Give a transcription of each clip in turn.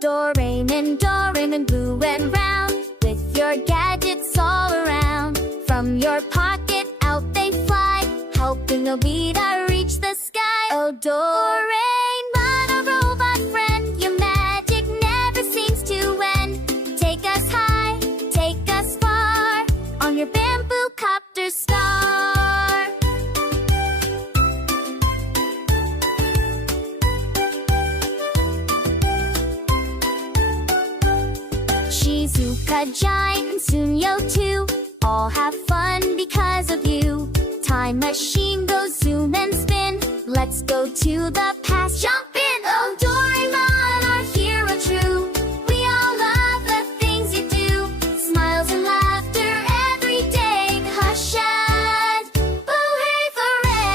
Doraemon, Doraemon, blue and round, with your gadgets all around. From your pocket out they fly, helping Nobita reach the sky. Oh, Doraemon, a robot friend, your magic never seems to end. Take us high, take us far, on your bamboo copter star. Shizuka, Gian, and Suneo too, all have fun because of you. Time machine goes zoom and spin, let's go to the past, jump in! Oh, Doraemon, our hero true, we all love the things you do. Smiles and laughter every day, hush and hooray, hooray!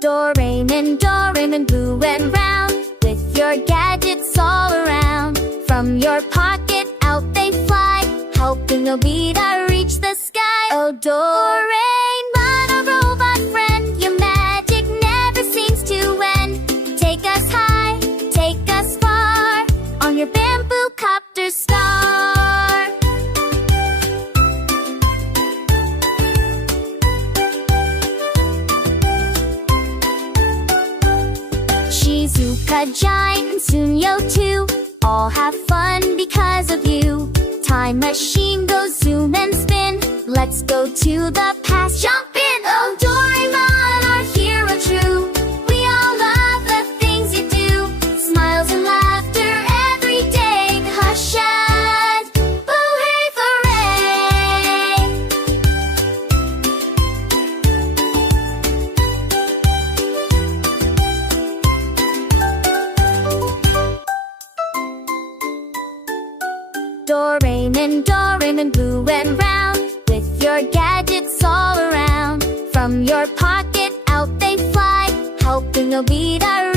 Doraemon, Doraemon, blue and round, with your gadgets all around. From your pocket out they fly, helping Nobita reach the sky. Oh, Doraemon, a robot friend, your magic never seems to end. Take us high, take us far, on your bamboo copter star. Shizuka, Gian, and Suneo too, all have fun because of you. Time machine goes zoom and spin, let's go to the past, jump in! Oh, Doraemon, our hero true, we all love the things you do. Smiles and laughter every day, hush and hooray, hooray! Doraemon, Doraemon, blue and round, with your gadgets all around. From your pocket out they fly, helping Nobita